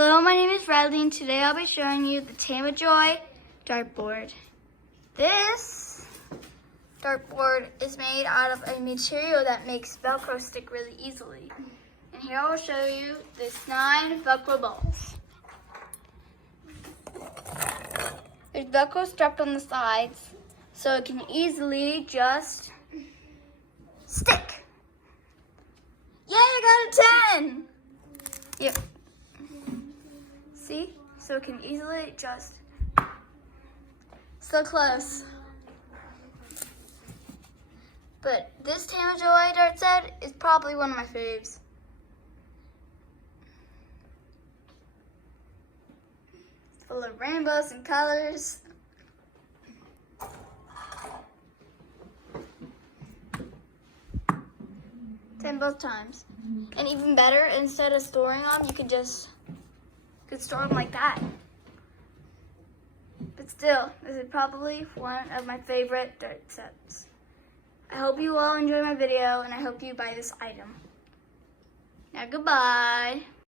Hello, my name is Ryli, and today I'll be showing you the TaeMaJoy dartboard. This dartboard is made out of a material that makes Velcro stick really easily. And here I'll show you this 9 Velcro balls. There's Velcro strapped on the sides, so it can easily just stick. Yay, I got a 10! Yep. See? So it can easily just, so close. But this TaeMaJoy dart set is probably one of my faves. It's full of rainbows and colors. Ten both times. And even better, instead of storing them, you could store them like that. But still, this is probably one of my favorite dart sets. I hope you all enjoy my video, and I hope you buy this item. Now, goodbye.